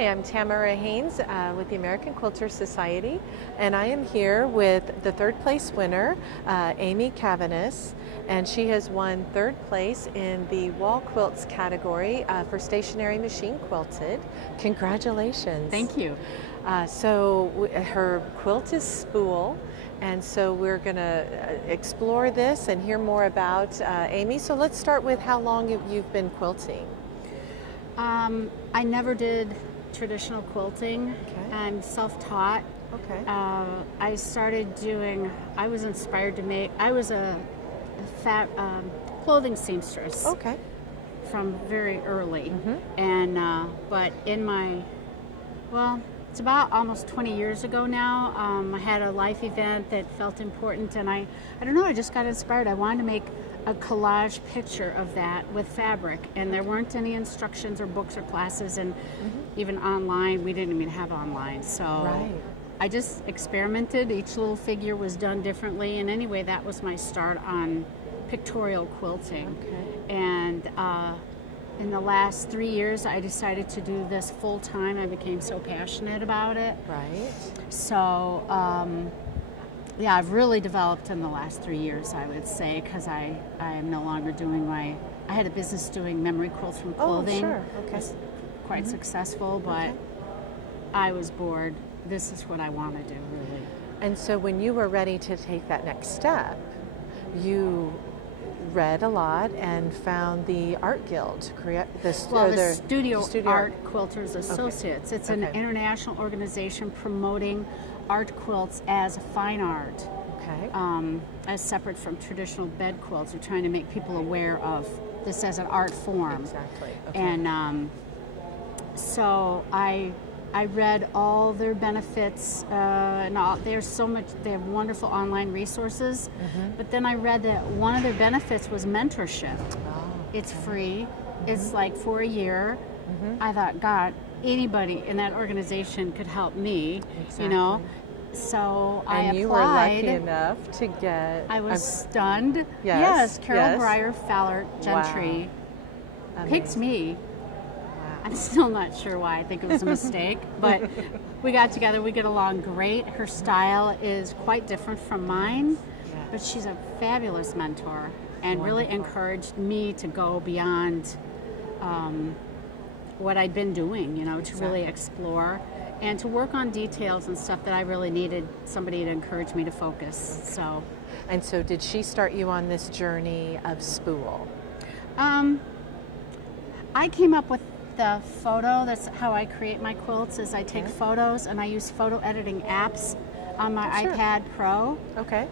Hi, I'm Tamara Hanes with the American Quilters Society, and I am here with the third place winner, Amy Cavaness, and she has won third place in the Wall Quilts category for stationary machine quilted. Congratulations. Thank you. So her quilt is Spool, and so we're going to explore this and hear more about Amy. So let's start with how long you've been quilting. I never did traditional quilting. Okay. I'm self-taught. Okay. I started doing, I was inspired to make, I was a clothing seamstress. Okay. From very early. Mm-hmm. And, but in my, well, it's about almost 20 years ago now, I had a life event that felt important, and I don't know, I just got inspired. I wanted to make a collage picture of that with fabric, and there weren't any instructions or books or classes, and even online, we didn't even have online. So Right. I just experimented. Each little figure was done differently, and anyway, that was my start on pictorial quilting. Okay. And in the last 3 years, I decided to do this full time. I became so passionate about it. Right. So, yeah, I've really developed in the last 3 years, I would say, because I am no longer doing I had a business doing memory quilts from clothing. Oh, sure. Okay. It was quite successful, but Okay. I was bored. This is what I want to do, really. And so when you were ready to take that next step, you read a lot and found the Art Guild to create the Studio Art Quilters Associates. It's an Okay. international organization promoting art quilts as a fine art, Okay. as separate from traditional bed quilts. We're trying to make people aware of this as an art form. Exactly. Okay. And so I read all their benefits, and there's so much. They have wonderful online resources. But then I read that one of their benefits was mentorship. Oh, It's free. It's like for a year. I thought, God, anybody in that organization could help me. You know. So I and applied. you were lucky enough to get. I was stunned. Yes, Carol yes. Breyer Fallert-Gentry picked Amazing. me. Wow. I'm still not sure why. I think it was a mistake, but we got together. We get along great. Her style is quite different from mine, but she's a fabulous mentor and really encouraged me to go beyond what I'd been doing, you know, to really explore and to work on details and stuff that I really needed somebody to encourage me to focus. So, And so did she start you on this journey of Spool? I came up with the photo. That's how I create my quilts, is I take photos and I use photo editing apps on my Sure. iPad Pro, Okay.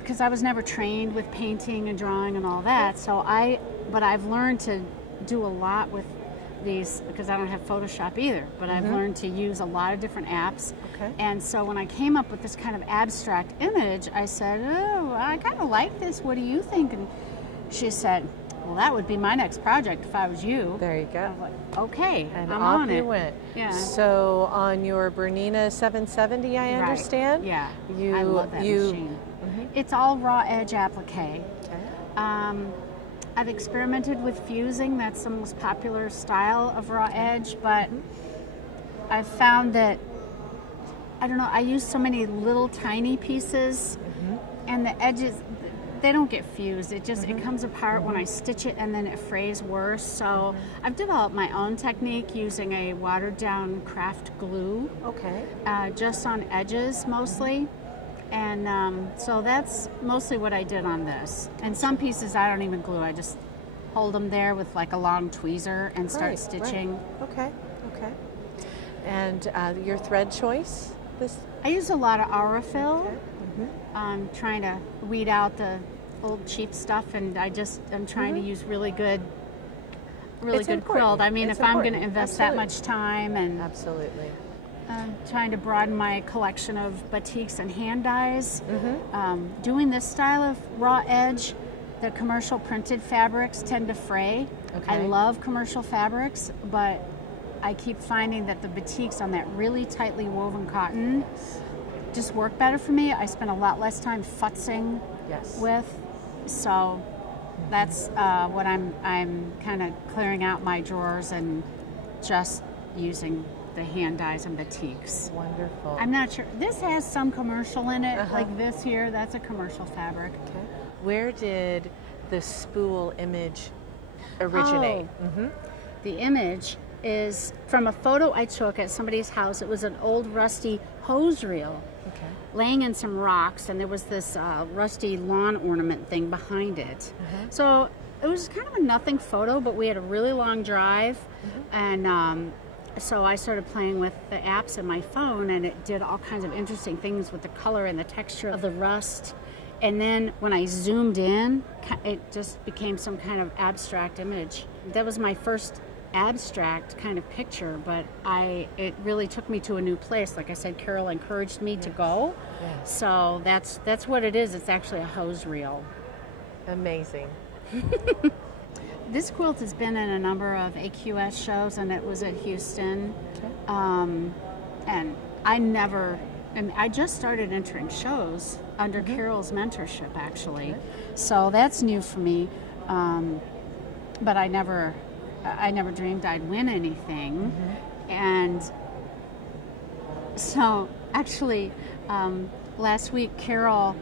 because I was never trained with painting and drawing and all that. So but I've learned to do a lot with these, because I don't have Photoshop either, but I've learned to use a lot of different apps. Okay. And so when I came up with this kind of abstract image, I said, oh, I kind of like this. What do you think? And she said, well, that would be my next project if I was you. There you go. I was like, okay, And I'm off on you it. went. Yeah. So on your BERNINA 770, I Right. understand? Yeah. You, I love that machine. It's all raw edge applique. Okay. I've experimented with fusing. That's the most popular style of raw edge, but I've found that, I don't know, I use so many little tiny pieces, and the edges, they don't get fused. It just, it comes apart when I stitch it, and then it frays worse. So I've developed my own technique using a watered down craft glue, Okay. just on edges mostly. And so that's mostly what I did on this. And some pieces I don't even glue. I just hold them there with like a long tweezer and start Right, stitching. right. Okay. Okay. And your thread choice? This. I use a lot of Aurifil. Okay. I'm trying to weed out the old cheap stuff, and I'm trying to use really good It's important. quilt. I mean, It's if I'm going important. to invest Absolutely. that much time, and Absolutely. trying to broaden my collection of batiks and hand dyes. Doing this style of raw edge, the commercial printed fabrics tend to fray. I Okay. love commercial fabrics, but I keep finding that the batiks on that really tightly woven cotton just work better for me. I spend a lot less time futzing Yes. with, so that's what I'm kind of clearing out my drawers and just using the hand dyes and batiks. Wonderful. I'm not sure. This has some commercial in it, Uh-huh. like this here. That's a commercial fabric. Okay. Where did the spool image originate? Oh. The image is from a photo I took at somebody's house. It was an old rusty hose reel Okay. laying in some rocks, and there was this rusty lawn ornament thing behind it. So it was kind of a nothing photo, but we had a really long drive, and so I started playing with the apps in my phone, and it did all kinds of interesting things with the color and the texture of the rust. And then when I zoomed in, it just became some kind of abstract image. That was my first abstract kind of picture, but it really took me to a new place. Like I said, Carol encouraged me to go. Yes. So that's what it is. It's actually a hose reel. Amazing. This quilt has been in a number of AQS shows, and it was at Houston. Okay. And I just started entering shows under Carol's mentorship, actually. Okay. So that's new for me. But I never dreamed I'd win anything. And so actually, last week, Carol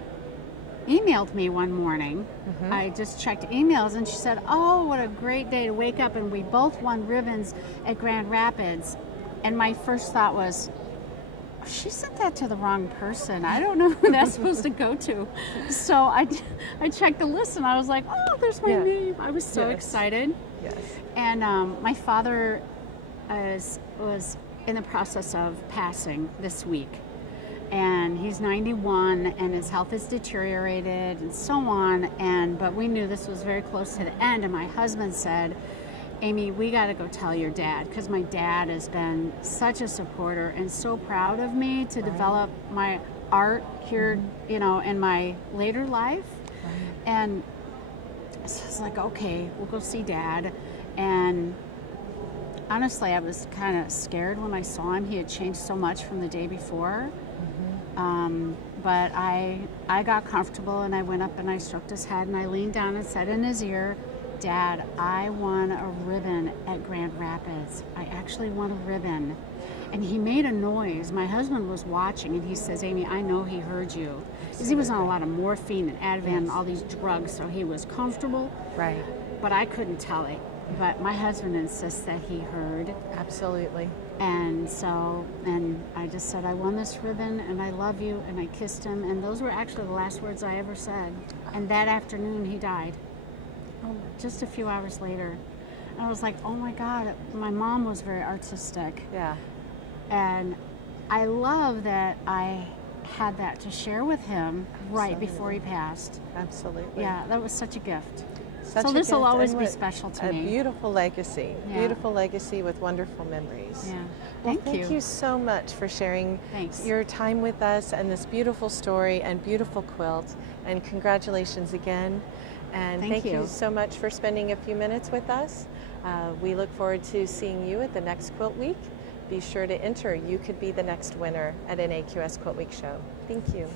emailed me one morning. I just checked emails, and she said, "Oh, what a great day to wake up, and we both won ribbons at Grand Rapids." And my first thought was, she sent that to the wrong person. I don't know who that's supposed to go to. So I checked the list, and I was like, "Oh, there's my name." I was so excited. Yes. And my father was in the process of passing this week. And he's 91, and his health has deteriorated and so on. But we knew this was very close to the end. And my husband said, "Amy, we got to go tell your dad," because my dad has been such a supporter and so proud of me to develop my art here, in my later life. And so I was like, okay, we'll go see Dad. And honestly, I was kind of scared when I saw him. He had changed so much from the day before. But I got comfortable, and I went up and I stroked his head, and I leaned down and said in his ear, "Dad, I won a ribbon at Grand Rapids. I actually won a ribbon." And he made a noise. My husband was watching, and he says, "Amy, I know he heard you." Because he was on a lot of morphine and Ativan and all these drugs, so he was comfortable. Right. But I couldn't tell it. But my husband insists that he heard. Absolutely. And so, and I just said, "I won this ribbon, and I love you," and I kissed him. And those were actually the last words I ever said. And that afternoon, he died. Just a few hours later. And I was like, oh my God, my mom was very artistic. Yeah. And I love that I had that to share with him right before he passed. Absolutely. Yeah, that was such a gift. Such So a this will gift, always and be what special to a me. beautiful legacy. Yeah. Beautiful legacy with wonderful memories. Yeah. Well, Thank you so much for sharing Thanks. your time with us and this beautiful story and beautiful quilt. And congratulations again. And Thank you you. so much for spending a few minutes with us. We look forward to seeing you at the next Quilt Week. Be sure to enter. You could be the next winner at an AQS Quilt Week show. Thank you.